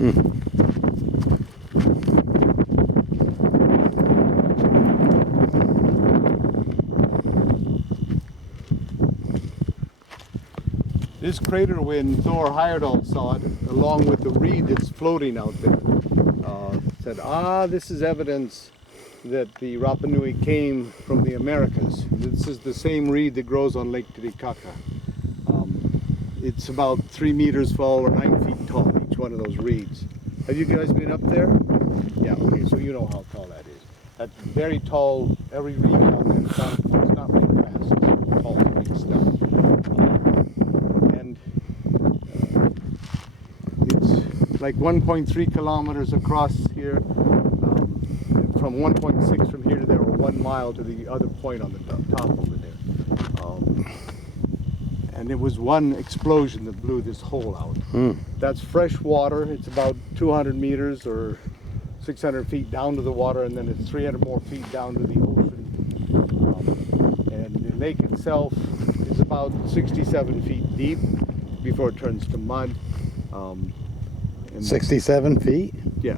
This crater, when Thor Heyerdahl saw it, along with the reed that's floating out there, said, this is evidence that the Rapa Nui came from the Americas. This is the same reed that grows on Lake Titicaca. It's about 3 meters tall or 9 feet tall, each one of those reeds. Have you guys been up there? Yeah, okay, so you know how tall that is. That's very tall. Every reed on there, it's not like grass, it's tall, big stuff. And it's like 1.3 kilometers across here. From 1.6 from here to there, or 1 mile to the other point on the top over there. And it was one explosion that blew this hole out. That's fresh water. It's about 200 meters or 600 feet down to the water, and then it's 300 more feet down to the ocean. And the lake itself is about 67 feet deep before it turns to mud. 67 feet? Yeah.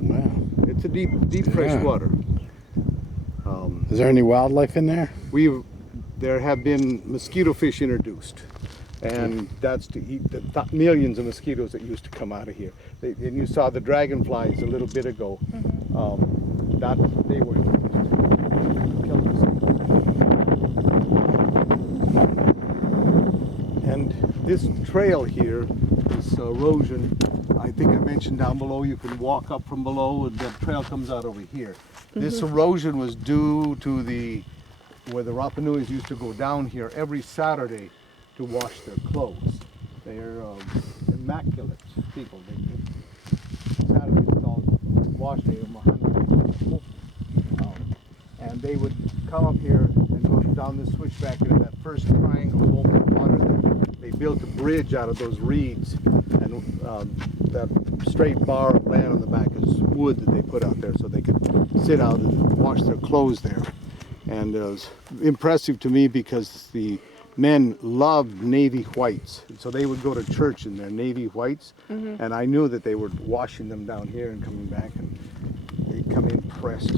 Wow. It's a deep fresh water. Is there any wildlife in there? There have been mosquito fish introduced, and that's to eat the millions of mosquitoes that used to come out of here. And you saw the dragonflies a little bit ago. They were used to kill mosquitoes. And this trail here, this erosion, I think I mentioned down below, you can walk up from below, and that trail comes out over here. This erosion was due to where the Rapa Nuis used to go down here every Saturday to wash their clothes. They're immaculate people. Saturday is called wash day of Mahana. And they would come up here and go down this switchback into that first triangle of open water. They built a bridge out of those reeds, and that straight bar of land on the back is wood that they put out there so they could sit out and wash their clothes there. And it was impressive to me because the men loved navy whites. So they would go to church in their navy whites, and I knew that they were washing them down here and coming back, and they'd come in pressed.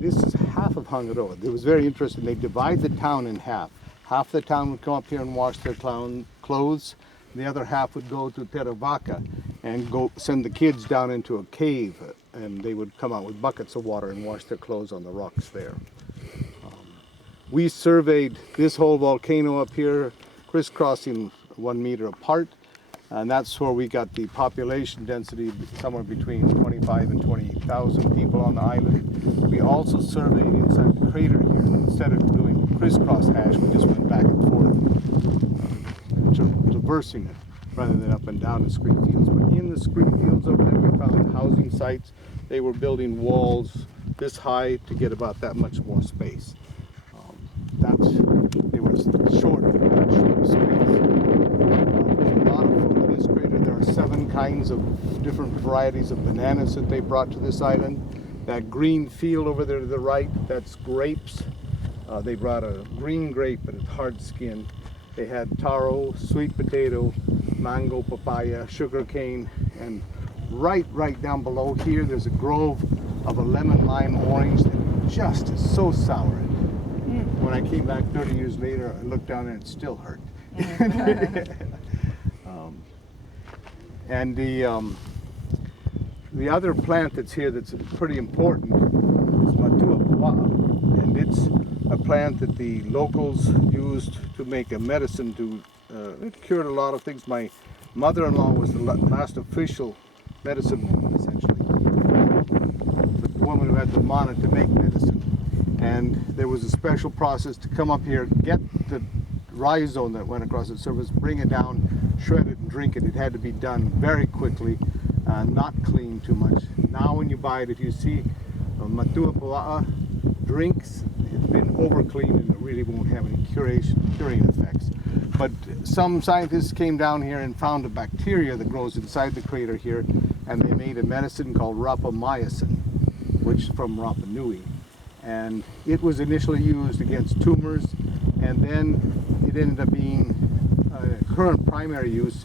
This is half of Hangaroa. It was very interesting. They divide the town in half. Half the town would come up here and wash their clothes. The other half would go to Teravaca and go send the kids down into a cave, and they would come out with buckets of water and wash their clothes on the rocks there. We surveyed this whole volcano up here, crisscrossing 1 meter apart, and that's where we got the population density somewhere between 25 and 28,000 people on the island. We also surveyed inside the crater here. Instead of doing crisscross hash, we just went back and forth, traversing it rather than up and down the screen fields. But in the screen fields over there, we found housing sites. They were building walls this high to get about that much more space. They were short space. There's a lot of food in this crater. There are 7 kinds of different varieties of bananas that they brought to this island. That green field over there to the right, that's grapes. They brought a green grape, but it's hard skinned. They had taro, sweet potato, mango, papaya, sugar cane, and right down below here, there's a grove of a lemon, lime, orange that just is so sour. When I came back 30 years later, I looked down and it still hurt. And the other plant that's here that's pretty important is Matua Pua'a, and it's a plant that the locals used to make a medicine to it cured a lot of things. My mother-in-law was the last official medicine woman, essentially, the woman who had the mana to make medicine. And there was a special process to come up here, get the rhizome that went across the surface, bring it down, shred it and drink it. It had to be done very quickly, not clean too much. Now when you buy it, if you see Matua Pua'a drinks, it's been over cleaned and it really won't have any curing effects. But some scientists came down here and found a bacteria that grows inside the crater here, and they made a medicine called rapamycin, which is from Rapa Nui. And it was initially used against tumors, and then it ended up being current primary use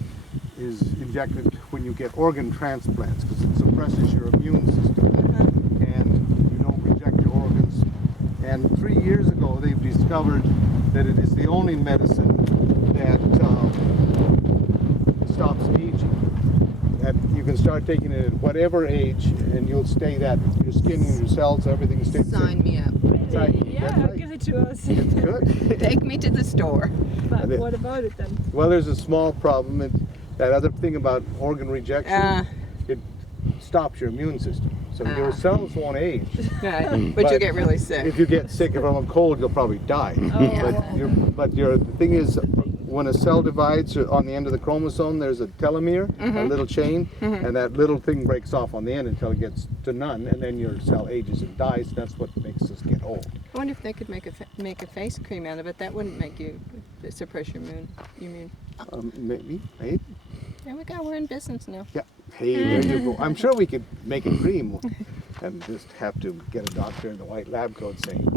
is injected when you get organ transplants because it suppresses your immune system and you don't reject your organs. And 3 years ago, they've discovered that it is the only medicine that stops aging. That you can start taking it at whatever age, and you'll stay that your skin and your cells, everything stays the Sign same. me up. Exactly. Yeah, That's right. give it to us. It's good. Take me to the store. But And it- what about it then? Well, there's a small problem. That other thing about organ rejection, it stops your immune system. So your cells won't age. Right. But But you'll get really sick. If you get sick from a cold, you'll probably die. The thing is, when a cell divides on the end of the chromosome, there's a telomere, a little chain, and that little thing breaks off on the end until it gets to none, and then your cell ages and dies. That's what makes us get old. I wonder if they could make a face cream out of it. That wouldn't make you suppress your immune. Maybe. There we go. We're in business now. Yeah. Hey, there you go. I'm sure we could make a cream and just have to get a doctor in the white lab coat saying,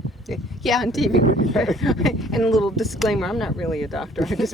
Yeah, on TV. And a little disclaimer: I'm not really a doctor. I just